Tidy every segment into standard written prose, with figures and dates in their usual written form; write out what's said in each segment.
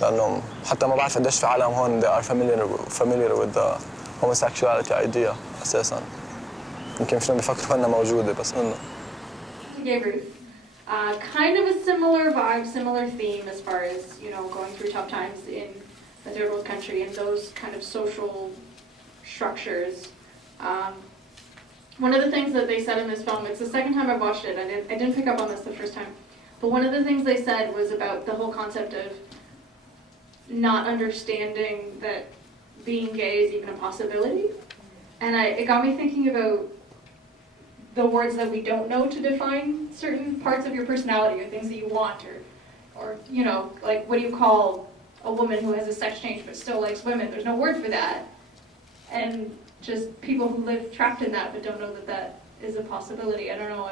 لأنهم حتى ما بعرف قديش في عالم هون they are familiar with the homosexuality idea أساساً. يمكن فيهم بيفكروا إنها موجودة بس إنه. GAYROUTH. Kind of a similar vibe, similar theme as far as, you know, going through tough times in a third world country and those kind of social structures. One of the things that they said in this film, it's the second time I've watched it, I didn't pick up on this the first time, but one of the things they said was about the whole concept of not understanding that being gay is even a possibility. And it got me thinking about the words that we don't know to define certain parts of your personality or things that you want or you know, like what do you call a woman who has a sex change but still likes women? There's no word for that. And just people who live trapped in that but don't know that that is a possibility. I don't know,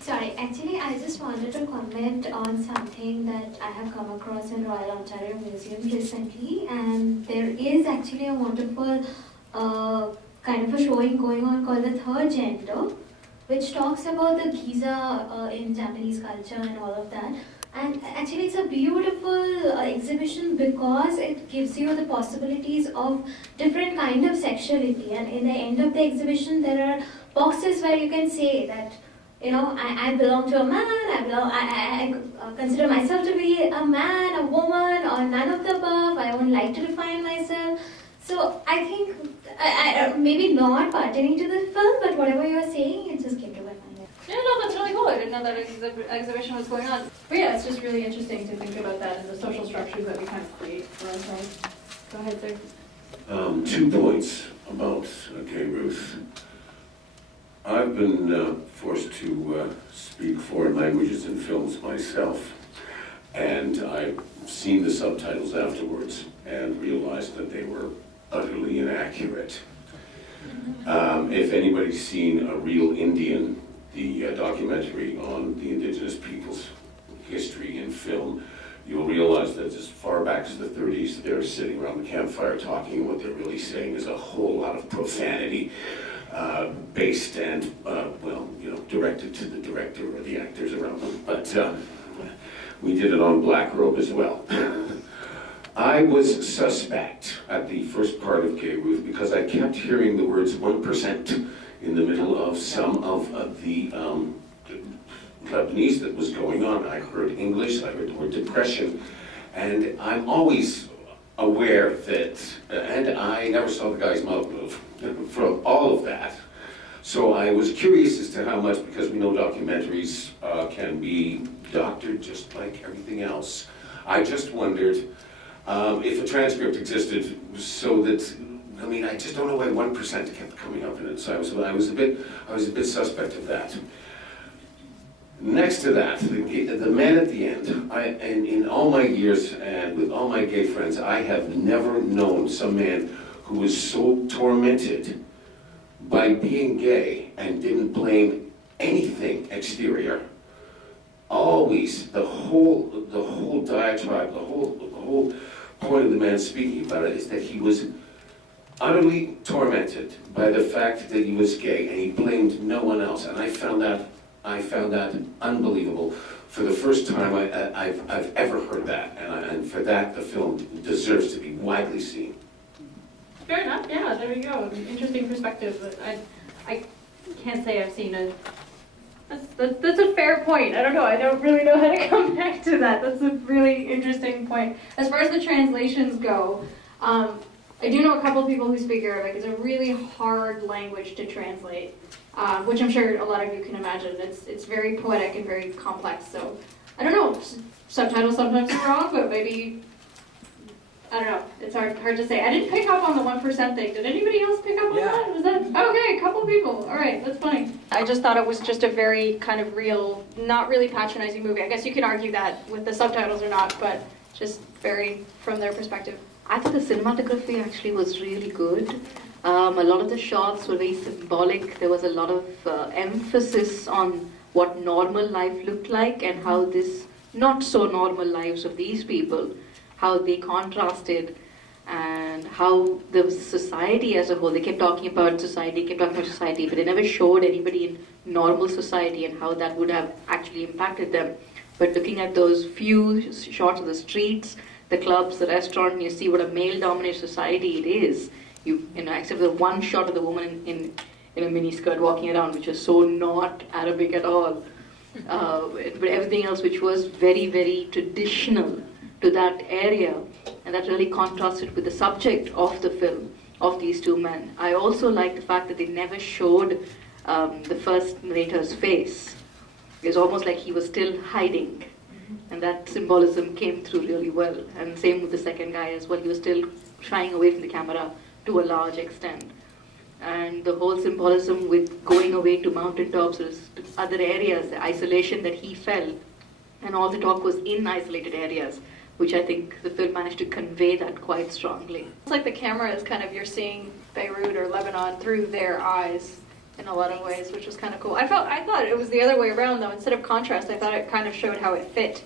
Sorry, actually I just wanted to comment on something that I have come across in Royal Ontario Museum recently, and there is actually a wonderful kind of a showing going on called The Third Gender, which talks about the Giza in Japanese culture and all of that. And actually it's a beautiful exhibition because it gives you the possibilities of different kind of sexuality, and in the end of the exhibition there are boxes where you can say that, you know, I belong to a man, I consider myself to be a man, a woman, or none of the above, I won't like to define myself. So I think, I maybe not pertaining to the film, but whatever you are saying, it just came to my mind. yeah, no, that's really cool. I didn't know that exhibition was going on. But yeah, it's just really interesting to think about that and the social structures that we kind of create for ourselves. Go ahead, sir. 2 points about GAYROUTH. I've been forced to speak foreign languages in films myself, and I've seen the subtitles afterwards and realized that they were utterly inaccurate. If anybody's seen A Real Indian, the documentary on the indigenous people's history in film, you'll realize that as far back as the 30s, they're sitting around the campfire talking, and what they're really saying is a whole lot of profanity, based and, well, you know, directed to the director or the actors around them. But we did it on Black Robe as well. I was suspect at the first part of GAYROUTH because I kept hearing the words 1% in the middle of some of the Lebanese that was going on. I heard English, I heard the word depression, and I'm always aware that, and I never saw the guy's mouth move from all of that. So I was curious as to how much, because we know documentaries can be doctored just like everything else. I just wondered if a transcript existed so that, I mean, I just don't know why 1% kept coming up in it. So I was a bit suspect of that. Next to that, the man at the end, in all my years and with all my gay friends, I have never known some man who was so tormented by being gay and didn't blame anything exterior. Always, the whole diatribe, the whole point of the man speaking about it is that he was utterly tormented by the fact that he was gay, and he blamed no one else. And I found that unbelievable. For the first time I've ever heard that, and for that the film deserves to be widely seen. Fair enough, yeah, there you go. Interesting perspective. I can't say I've seen it. That's a fair point. I don't know. I don't really know how to come back to that. That's a really interesting point. As far as the translations go, I do know a couple of people who speak Arabic. It's a really hard language to translate, which I'm sure a lot of you can imagine. It's very poetic and very complex. So I don't know. Subtitles sometimes are wrong, but maybe, I don't know. It's hard to say. I didn't pick up on the 1% thing. Did anybody else pick up on that? Was that okay? A couple people. All right, that's funny. I just thought it was just a very kind of real, not really patronizing movie. I guess you can argue that with the subtitles or not, but just very from their perspective. I thought the cinematography actually was really good. A lot of the shots were very symbolic. There was a lot of emphasis on what normal life looked like and how this not so normal lives of these people, how they contrasted, and how the society as a whole, they kept talking about society, but they never showed anybody in normal society and how that would have actually impacted them. But looking at those few shots of the streets, the clubs, the restaurant, and you see what a male-dominated society it is. You know, except for the one shot of the woman in a miniskirt walking around, which was so not Arabic at all. But everything else, which was very, very traditional to that area, and that really contrasted with the subject of the film, of these two men. I also like the fact that they never showed the first narrator's face. It was almost like he was still hiding, and that symbolism came through really well. And same with the second guy as well. He was still shying away from the camera to a large extent. And the whole symbolism with going away to mountaintops or to other areas, the isolation that he felt, and all the talk was in isolated areas, which I think the film managed to convey that quite strongly. It's like the camera is kind of, you're seeing Beirut or Lebanon through their eyes in a lot of ways, which was kind of cool. I thought it was the other way around though. Instead of contrast, I thought it kind of showed how it fit